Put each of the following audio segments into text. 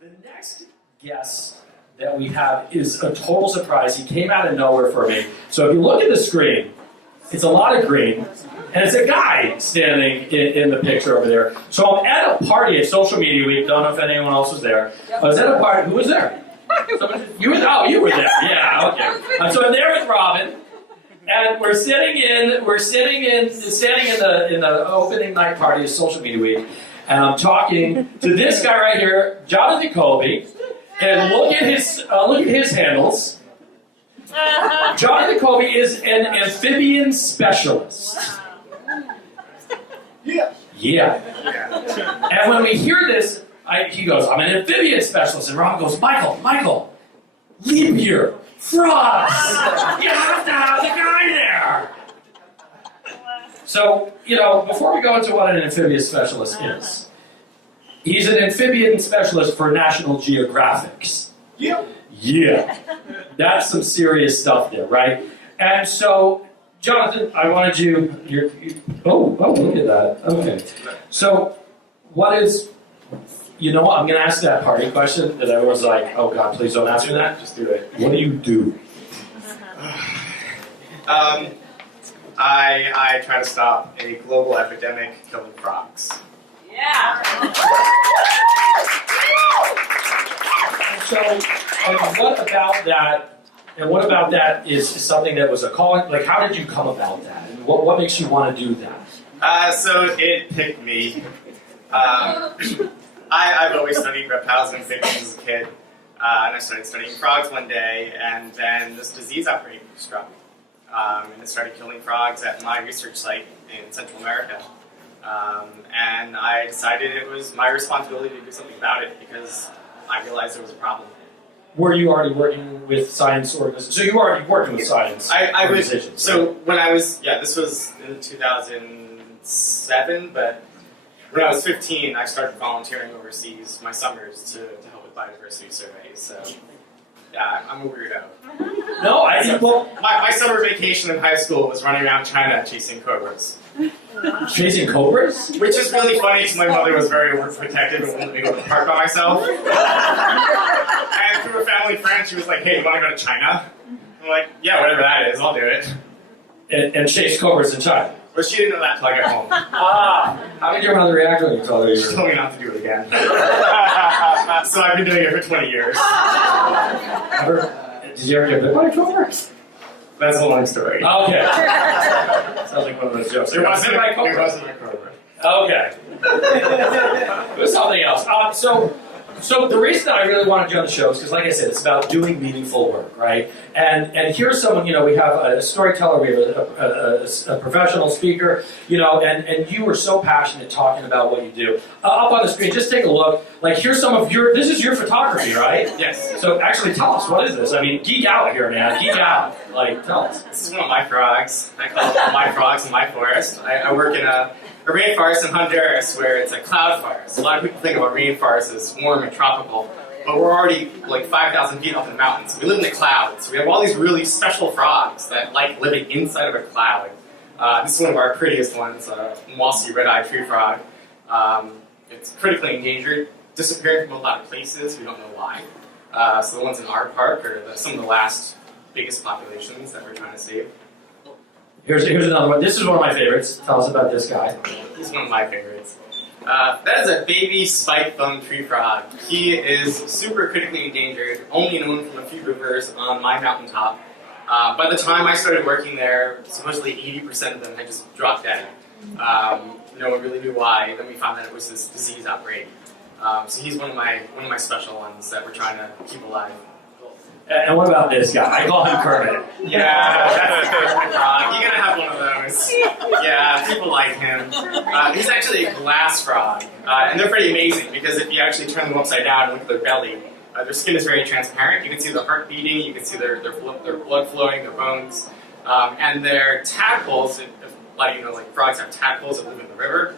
The next guest that we have is a total surprise. He came out of nowhere for me. So if you look at the screen, it's a lot of green, and it's a guy standing in the picture over there. So I'm at a party at Social Media Week. Don't know if anyone else was there. I was at a party. Who was there? You were there. Yeah, okay. So I'm there with Robin, and we're standing in the opening night party of Social Media Week, and I'm talking to this guy right here, Jonathan Kolby, and look at his handles. Jonathan Kolby is an amphibian specialist. Yeah. And when we hear this, he goes, I'm an amphibian specialist. And Rob goes, Michael, leap year, frogs. You have to have the guy there. So, before we go into what an amphibian specialist is, he's an amphibian specialist for National Geographics. Yeah. That's some serious stuff there, right? And so, Jonathan, I wanted you oh, look at that. Okay. So, what is, I'm going to ask that party question that everyone's like, oh God, please don't ask me that. Just do it. What do you do? I try to stop a global epidemic killing frogs. Yeah. So, what about that is something that was a calling? Like, how did you come about that? And what makes you want to do that? So it picked me. I've always studied reptiles and amphibians as a kid, and I started studying frogs one day, and then this disease outbreak struck, and it started killing frogs at my research site in Central America. And I decided it was my responsibility to do something about it because I realized there was a problem. Were you already working with science organizations? So you were already working with science organizations? So when I was, this was in 2007, but when I was 15, I started volunteering overseas my summers to help with biodiversity surveys. So, yeah, I'm a weirdo. No, my summer vacation in high school was running around China chasing cobras. Chasing cobras? Which is really funny because my mother was very overprotective and wouldn't let me go to the park by myself. And through a family friend, she was like, hey, you want to go to China? I'm like, yeah, whatever that is, I'll do it. And chase cobras in China? But she didn't know that until I got home. How did your mother react when you told her you were... She told me not to do it again. So I've been doing it for 20 years. Did you ever get bit by a cobra? That's a long story. Okay. Sounds like one of those jokes. It wasn't a cobra. Okay. It was something else. So the reason that I really wanted you on the show is because, like I said, it's about doing meaningful work, right? And here's someone, we have a storyteller, we have a professional speaker, and you were so passionate talking about what you do. Up on the screen, just take a look. Like, here's some of this is your photography, right? Yes. So actually tell us, what is this? I mean, geek out here, man. Geek out. Like, tell us. This is one of my frogs. I call it my frogs in my forest. I work in a rainforest in Honduras where it's a cloud forest. A lot of people think of a rainforest as warm and tropical, but we're already like 5,000 feet up in the mountains. We live in the clouds. We have all these really special frogs that like living inside of a cloud. This is one of our prettiest ones, a mossy red-eyed tree frog. It's critically endangered, disappearing from a lot of places. We don't know why. So the ones in our park are some of the last biggest populations that we're trying to save. Here's another one. This is one of my favorites. Tell us about this guy. He's one of my favorites. That is a baby spike-thumbed tree frog. He is super critically endangered, only known from a few rivers on my mountaintop. By the time I started working there, supposedly 80% of them had just dropped dead. No one really knew why. Then we found that it was this disease outbreak. So he's one of my special ones that we're trying to keep alive. And what about this guy? I call him Kermit. Yeah, that's a Kermit frog. You're gonna have one of those. Yeah, people like him. He's actually a glass frog, and they're pretty amazing because if you actually turn them upside down and look at their belly, their skin is very transparent. You can see the heart beating. You can see their blood flowing, their bones, and their tadpoles. A lot of you know, like frogs have tadpoles that live in the river.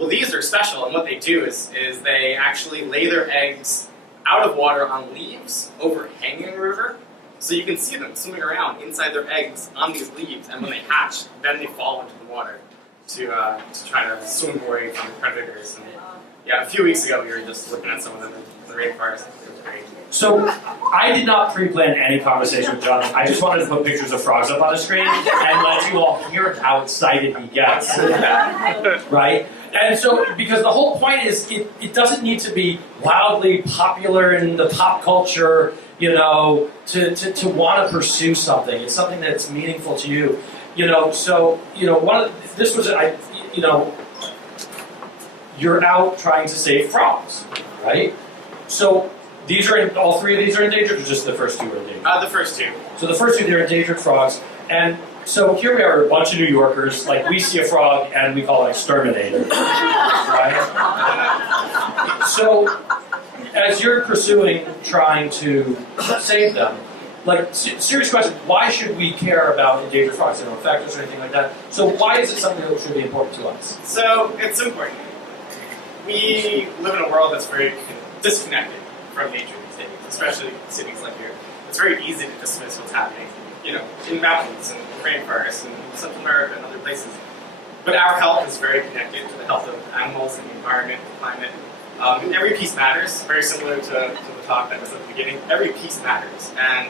Well, these are special, and what they do is they actually lay their eggs out of water on leaves overhanging the river, so you can see them swimming around inside their eggs on these leaves, and when they hatch, then they fall into the water to try to swim away from predators. And yeah, a few weeks ago we were just looking at some of them in the rainforest. It was great. So I did not pre-plan any conversation with Jonathan. I just wanted to put pictures of frogs up on the screen and let you all hear how excited he gets. Right? And so, because the whole point is, it doesn't need to be wildly popular in the pop culture, you know, to want to pursue something. It's something that's meaningful to you. You know, so, you know, you're out trying to save frogs, right? So, all three of these are endangered, or just the first two are endangered? The first two. So the first two, they're endangered frogs. And so here we are, a bunch of New Yorkers, like we see a frog and we call it exterminator, right? So as you're trying to save them, like, serious question, why should we care about endangered frogs? They don't affect us or anything like that. So why is it something that should be important to us? So it's important. We live in a world that's very disconnected from nature these days, especially cities like here. It's very easy to dismiss what's happening, you know, in mountains and rainforests and Central America and other places. But our health is very connected to the health of animals and the environment, the climate. And every piece matters, very similar to the talk that was at the beginning. Every piece matters. And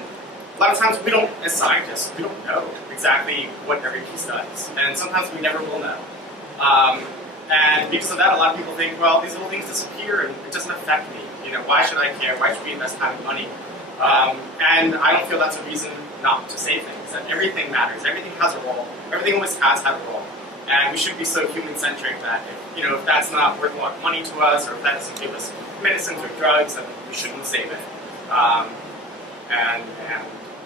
a lot of times we don't, as scientists, we don't know exactly what every piece does. And sometimes we never will know. And because of that, a lot of people think, well, these little things disappear and it doesn't affect me. You know, why should I care? Why should we invest time and money? And I don't feel that's a reason not to say things. That everything matters. Everything has a role. Everything always has had a role. And we should be so human-centric that if that's not worth a lot of money to us, or if that doesn't give us medicines or drugs, then we shouldn't save it. And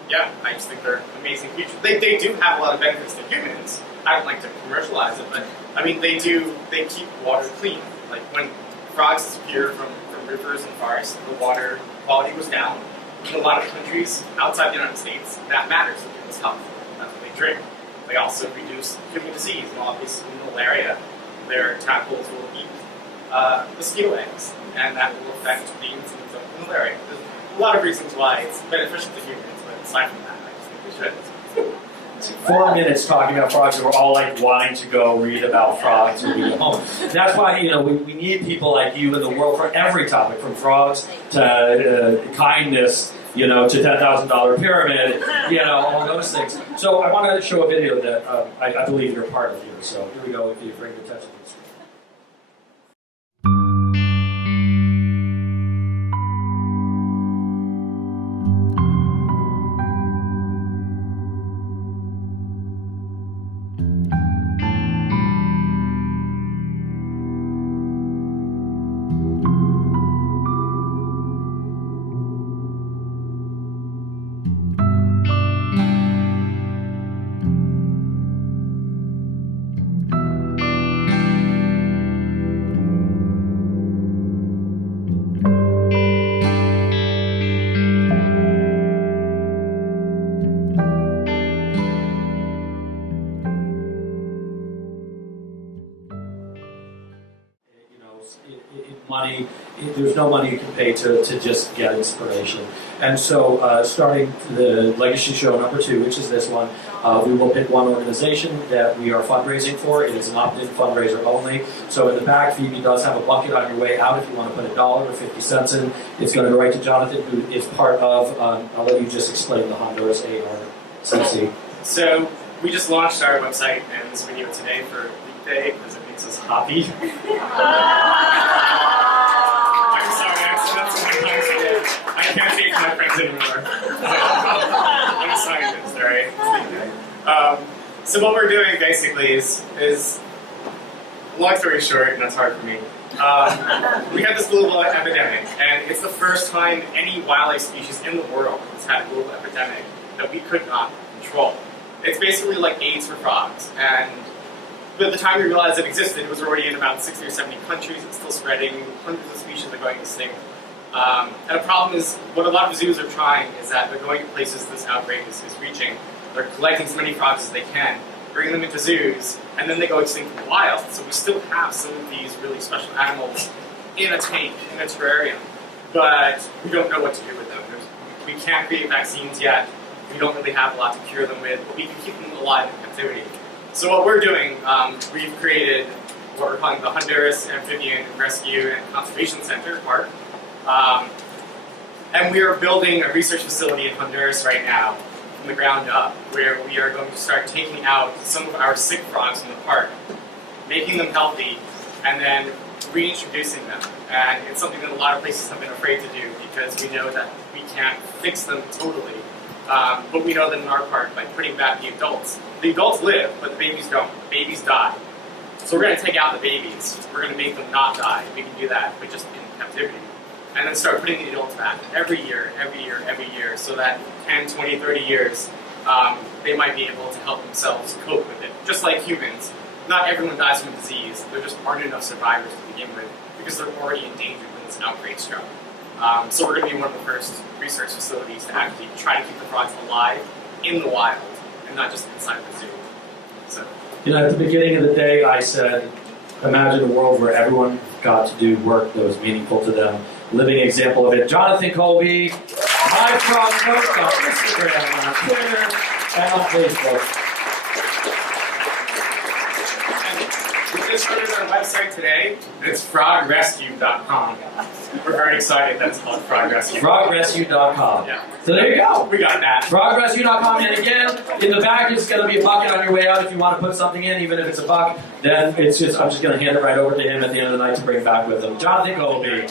yeah, I just think they're amazing creatures. They do have a lot of benefits to humans. I don't like to commercialize it, but I mean, they keep water clean. Like when frogs disappear from rivers and forests, the water quality goes down. In a lot of countries outside the United States, that matters to people's health. That's what they drink. They also reduce human disease. In a lot of places in malaria, their tadpoles will eat mosquito eggs, and that will affect the incidence of malaria. There's a lot of reasons why it's beneficial to humans, but aside from that, I just think we should. 4 minutes talking about frogs, and we're all like wanting to go read about frogs when we go home. That's why we need people like you in the world for every topic, from frogs to kindness, to $10,000 pyramid, all those things. So I want to show a video that I believe you're part of here. So here we go. If you bring your attention to the screen. There's no money you can pay to just get inspiration. And so starting the Legacy Show number 2, which is this one, we will pick one organization that we are fundraising for. It is an opt-in fundraiser only. So in the back, Phoebe does have a bucket on your way out if you want to put $1 or 50 cents in. It's going to go right to Jonathan, who is part of, I'll let you just explain the Honduras HARCC. So we just launched our website and this video today for Leap Day because it makes us happy. I can't say it to my friends anymore. I'm a scientist, alright? So what we're doing basically is, long story short, and that's hard for me, we have this global epidemic, and it's the first time any wildlife species in the world has had a global epidemic that we could not control. It's basically like AIDS for frogs, and by the time we realized it existed, it was already in about 60 or 70 countries. It's still spreading. Hundreds of species are going extinct. And the problem is, what a lot of zoos are trying is that they're going to places this outbreak is reaching. They're collecting as many frogs as they can, bringing them into zoos, and then they go extinct in the wild. So we still have some of these really special animals in a tank, in a terrarium, but we don't know what to do with them. We can't create vaccines yet. We don't really have a lot to cure them with, but we can keep them alive in captivity. So what we're doing, we've created what we're calling the Honduras Amphibian Rescue and Conservation Center, HARCC. And we are building a research facility in Honduras right now, from the ground up, where we are going to start taking out some of our sick frogs from the park, making them healthy, and then reintroducing them. And it's something that a lot of places have been afraid to do because we know that we can't fix them totally. But we know that in our park, by putting back the adults live, but the babies don't. The babies die. So we're going to take out the babies. We're going to make them not die. We can do that, but just in captivity. And then start putting the adults back every year, so that 10, 20, 30 years, they might be able to help themselves cope with it. Just like humans, not everyone dies from disease. There just aren't enough survivors to begin with because they're already endangered when this outbreak struck. So we're going to be one of the first research facilities to actually try to keep the frogs alive in the wild and not just inside the zoo. So, At the beginning of the day, I said, imagine a world where everyone got to do work that was meaningful to them. Living example of it. Jonathan Kolby, my frog coach on Instagram, on Twitter, and on Facebook. We just started our website today. It's frogrescue.com. We're very excited that's called Frog Rescue. Frogrescue.com. Yeah. So there you go. We got that. Frogrescue.com. And again, in the back, it's going to be a bucket on your way out. If you want to put something in, even if it's a buck, then I'm just going to hand it right over to him at the end of the night to bring back with him. Jonathan Kolby.